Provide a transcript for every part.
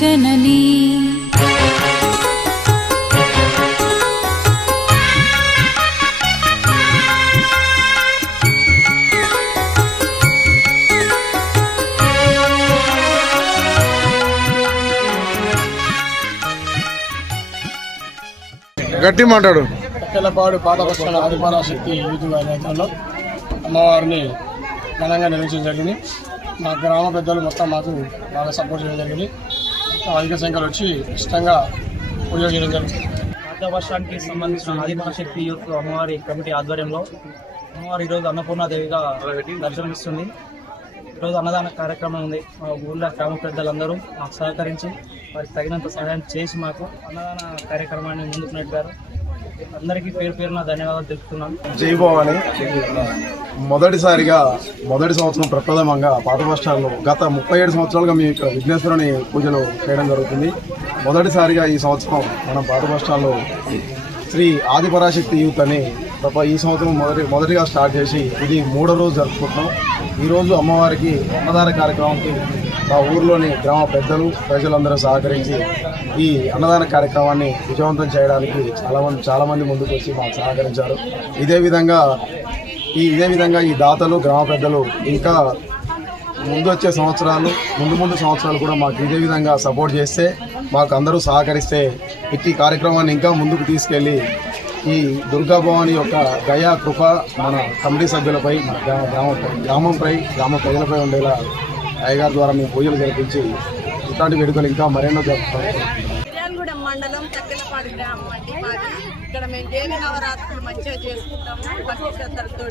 జననీ గట్టి మాట్లాడు. పిల్లపాడు పాత బస్టాండ్ ఆదిపరాశక్తి యూత్ నేతల్లో అమ్మవారిని ఘనంగా నిర్వహించడం జరిగింది. మా గ్రామ పెద్దలు మొత్తం మాకు బాగా సపోర్ట్ చేయడం జరిగింది. అధిక సంఖ్యలో వచ్చి ఇష్టంగా పూజ చేయడం జరిగింది పాత బస్ స్టాండ్కి సంబంధించిన ఆదిపరాశక్తి యూత్ అమ్మవారి కమిటీ ఆధ్వర్యంలో అమ్మవారి ఈరోజు అన్నపూర్ణాదేవిగా దర్శనమిస్తుంది ఈరోజు అన్నదాన కార్యక్రమం ఉంది. మా ఊళ్ళో గ్రామ పెద్దలందరూ మాకు సహకరించి వారికి తగినంత సహాయం చేసి మాకు అన్నదాన కార్యక్రమాన్ని ముందుకు నడిపారు. అందరికీ పేరు పేరున ధన్యవాదాలు తెలుపుతున్నాను. జైభవాని. మొదటిసారిగా మొదటి సంవత్సరం ప్రప్రథమంగా పాత బస్ స్టాండ్లో గత ముప్పై ఏడు సంవత్సరాలుగా మేము ఇక్కడ విఘ్నేశ్వరుని పూజలు చేయడం జరుగుతుంది. మొదటిసారిగా ఈ సంవత్సరం మనం పాత బస్ స్టాండ్లో శ్రీ ఆదిపరాశక్తి యూత్ అని తప్ప ఈ సంవత్సరం మొదటి మొదటిగా స్టార్ట్ చేసి ఇది మూడో రోజు జరుపుకుంటున్నాం. ఈరోజు అమ్మవారికి అన్నదాన కార్యక్రమంకి మా ఊర్లోని గ్రామ పెద్దలు ప్రజలందరూ సహకరించి ఈ అన్నదాన కార్యక్రమాన్ని విజయవంతం చేయడానికి చాలా మంది ముందుకు వచ్చి మాకు సహకరించారు. ఇదే విధంగా ఈ ఇదే విధంగా ఈ దాతలు గ్రామ పెద్దలు ఇంకా ముందు వచ్చే సంవత్సరాలు ముందు ముందు సంవత్సరాలు కూడా మాకు ఇదే విధంగా సపోర్ట్ చేస్తే మాకు అందరూ సహకరిస్తే ఇట్టి కార్యక్రమాన్ని ఇంకా ముందుకు తీసుకెళ్ళి ఈ దుర్గా భవాని యొక్క దయా కృప మన కమిటీ సభ్యులపై మన గ్రామ గ్రామంపై గ్రామ ప్రజలపై ఉండేలా అయ్యగారి ద్వారా మేము పూజలు జరిపించి ఇట్లాంటి వేడుకలు ఇంకా మరెన్నో జరుపుతాం. మండలం తక్కెలపాడు గ్రామం అండి మాది. ఇక్కడ మేము దేవి నవరాత్రులు మంచిగా చేసుకుంటాము భక్తి శ్రద్ధలతో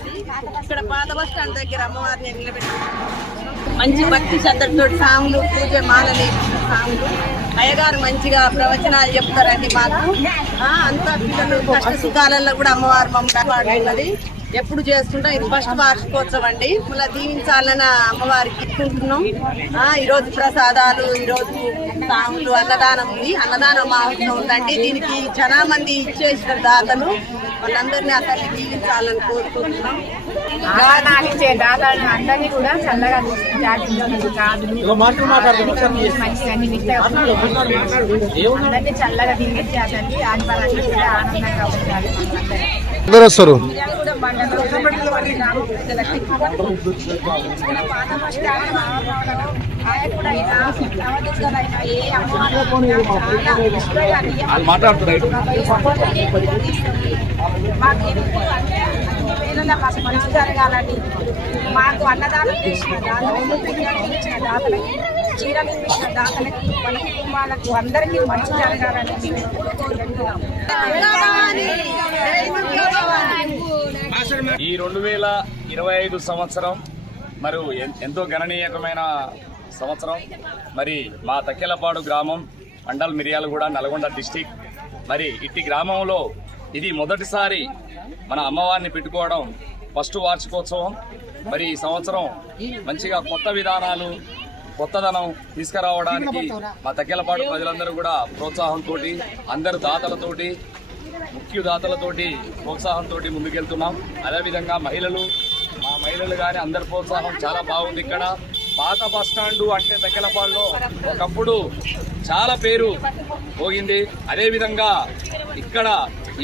ఇక్కడ పాత బస్ స్టాండ్ దగ్గర అమ్మవారిని నిలబెట్టుకుంటాము. మంచి భక్తి శ్రద్ధలతో సాంగ్లు పూజ మాలలు సాంగ్లు అయ్యగారు మంచిగా ప్రవచనాలు చెప్తారండి మాకు. అంత అంతా పిల్లలు కష్ట సుఖాలలో కూడా అమ్మవారు మమ్మల్ని పాడుతున్నది ఎప్పుడు చేసుకుంటాం ఇది ఫస్ట్ వార్షికోత్సవం అండి. మళ్ళీ దీవించాలని అమ్మవారికి ఇచ్చుకుంటున్నాం రోజు ప్రసాదాలు ఈ రోజు సాంగ్లు అన్నదానం ఉంది. అన్నదాన మహోత్సవం ఉందండి. దీనికి చాలా మంది ఇచ్చేసిన దాతలు వాళ్ళందరినీ అతన్ని దీవించాలని కోరుకుంటున్నాం. దాదాపు అందరినీ కూడా చల్లగా అందరినీ చల్లగా దీవించి అతన్ని ఆడపడాలి కూడా ఆనందంగా ఉండాలి అందరినీ. అందరు వస్తారు మిర్యాలగూడెం మండలం గ్రామ ప్రజలకి ఇక్కడ పాత స్టాండ్ ఆయన కూడా ఇలా నవదుర్గలైన ఏ అమ్మవారు. మాకు ఎప్పుడు అంటే అన్ని వేళలా మాకు మంచి జరగాలని మాకు అన్నదానం చేసిన దాతలకి బియ్యాన్ని ఇచ్చిన దాతలకి చీరలు ఇచ్చిన దాతలకి మన కుటుంబాలకు అందరికీ మంచి జరగాలని మేము కోరుకుంటున్నాము ఈ రెండు వేల ఇరవై ఐదు సంవత్సరం మరి ఎంతో గణనీయకమైన సంవత్సరం. మరి మా తక్కెలపాడు గ్రామం మండల్ మిరియాలగూడ నల్గొండ డిస్టిక్. మరి ఇట్టి గ్రామంలో ఇది మొదటిసారి మన అమ్మవారిని పెట్టుకోవడం ఫస్ట్ వార్షికోత్సవం. మరి ఈ సంవత్సరం మంచిగా కొత్త విధానాలు కొత్తదనం తీసుకురావడానికి మా తక్కెలపాడు ప్రజలందరూ కూడా ప్రోత్సాహంతో అందరు దాతలతోటి ముఖ్య దాతలతోటి ప్రోత్సాహంతో ముందుకెళ్తున్నాం. అదేవిధంగా మహిళలు మా మహిళలు కానీ అందరి ప్రోత్సాహం చాలా బాగుంది ఇక్కడ. పాత బస్టాండు అంటే తక్కెలపాడులో ఒకప్పుడు చాలా పేరు పోగింది. అదేవిధంగా ఇక్కడ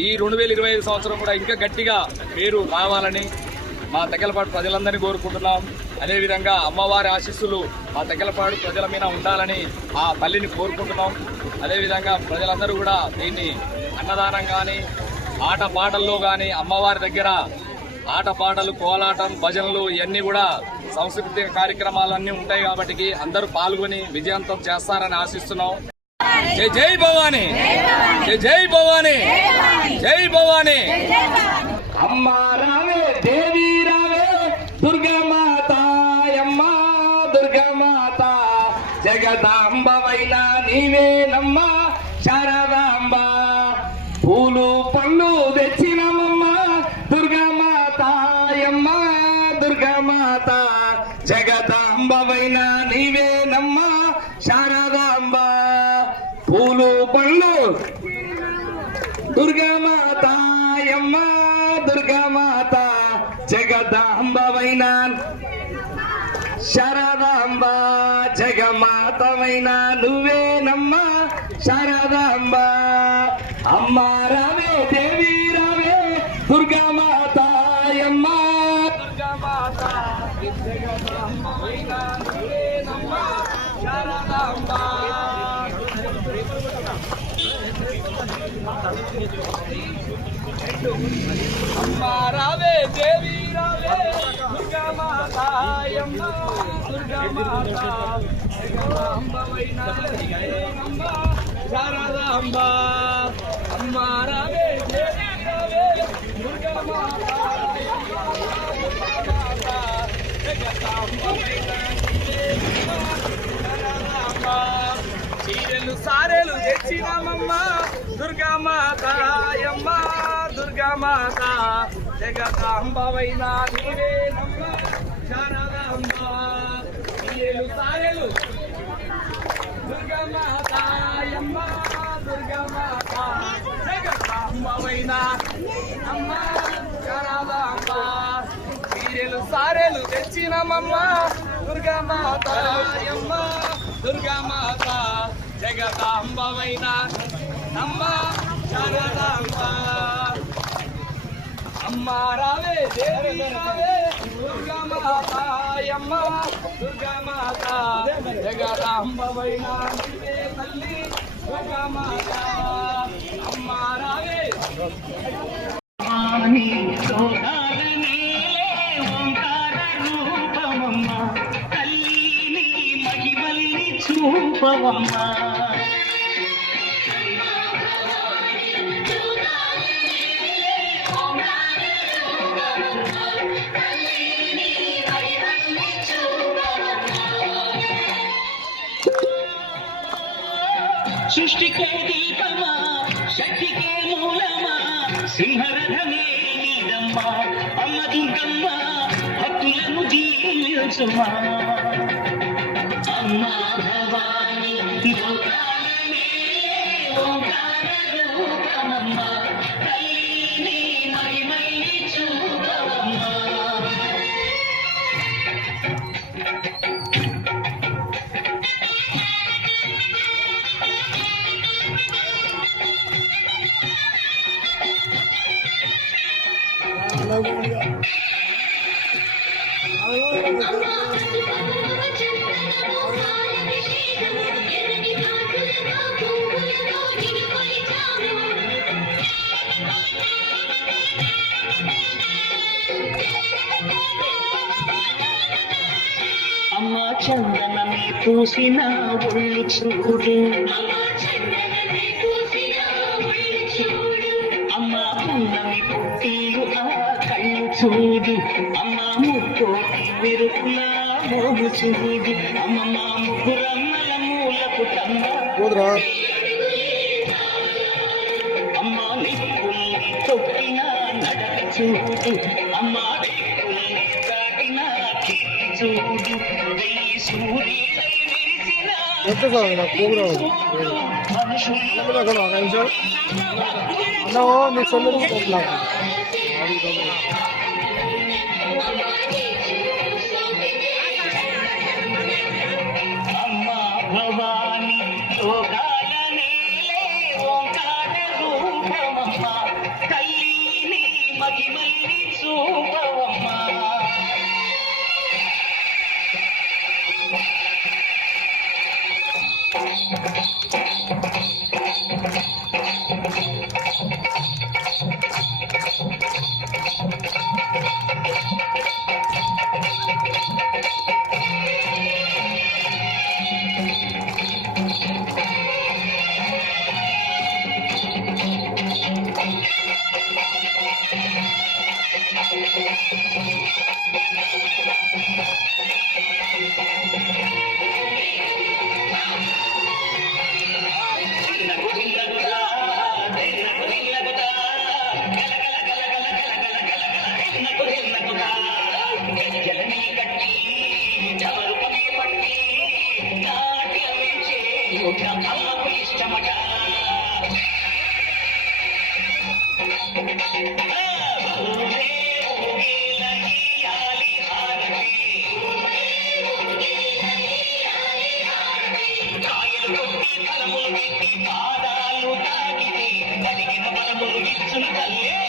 ఈ రెండు వేల ఇరవై ఐదు సంవత్సరం కూడా ఇంకా గట్టిగా పేరు రావాలని మా తెగలపాడు ప్రజలందరినీ కోరుకుంటున్నాం. అదేవిధంగా అమ్మవారి ఆశీస్సులు మా తగ్గలపాడు ప్రజల మీద ఉండాలని ఆ తల్లిని కోరుకుంటున్నాం. అదేవిధంగా ప్రజలందరూ కూడా దీన్ని అన్నదానం కానీ ఆట పాటల్లో కానీ అమ్మవారి దగ్గర ఆట పాటలు కోలాటం భజనలు ఇవన్నీ కూడా సాంస్కృతిక కార్యక్రమాలన్నీ ఉంటాయి కాబట్టి అందరూ పాల్గొని విజయవంతం చేస్తారని ఆశిస్తున్నాం. జై జై భవాని! జై జై భవానీ! జై భవానీ! అమ్మ రావే దేవి రావే దుర్గమాత దుర్గమాత జగదాంబవైన పూలు పళ్ళు. దుర్గామాత అమ్మ దుర్గామాత జగద శారదాంబ జగమాతమైన. నువ్వేనమ్మా శారదాంబ. అమ్మ రావే దేవి రావే దుర్గామాత దుర్గామాతాయమ్మ దుర్గామాత జగమాతమైన నువ్వేనమ్మా శారదాంబ అమ్మ రావే దేవి రావే దుర్గామాతాయమ్మ దుర్గామాత జగదాంబవైన నీవేనమ్మ శారదాంబ అమ్మ రావే దేవి రావే దుర్గామాతాయమ్మ దుర్గామాత జగదాంబవైన నీవేనమ్మ శారదాంబ చీరలు సారెలు తెచ్చినామమ్మ. దుర్గామాతాయమ్మ దుర్గామాత. జగదాంబవైన నీవేనమ్మ. శారదాంబ. చీరలు సారెలు. దుర్గామాతాయమ్మ దుర్గామాత. జగదాంబవైన అమ్మ శారదాంబ. చీరలు సారెలు తెచ్చినామమ్మ. దుర్గామాతాయమ్మ దుర్గామాత. జగదాంబవైన అమ్మ శారదాంబ అమ్మ రావే దేవి రావే దుర్గామాతాయమ్మ దుర్గామాత. జగదాంబవైన నీవే తల్లి దుర్గామాత. అమ్మ రావే. సృష్టికే దీపమా శక్తికే మూలమా సింహరథమే నీదమ్మా అమ్మ దుర్గమ్మ భక్తులను దీవించుమా? అమ్మా భవాని దుర్గానే ఓంకార రూపమమ్మ. అమ్మ చందనమే పూసిన ఒళ్ళు చూడు. చూడు. అమ్మ ముక్కోటి మెరుపుల మోగు చూడు. అమ్మ మా ముగ్గురమ్మల మూలకు పోదురా. అమ్మ నిప్పుల్ని తొక్కిన నడక చూడు. అమ్మ చూడు. సార్ నాకు ప్రోగ్రామ్ ఒక నిమిషం. అన్న నీ సొంత Thank you.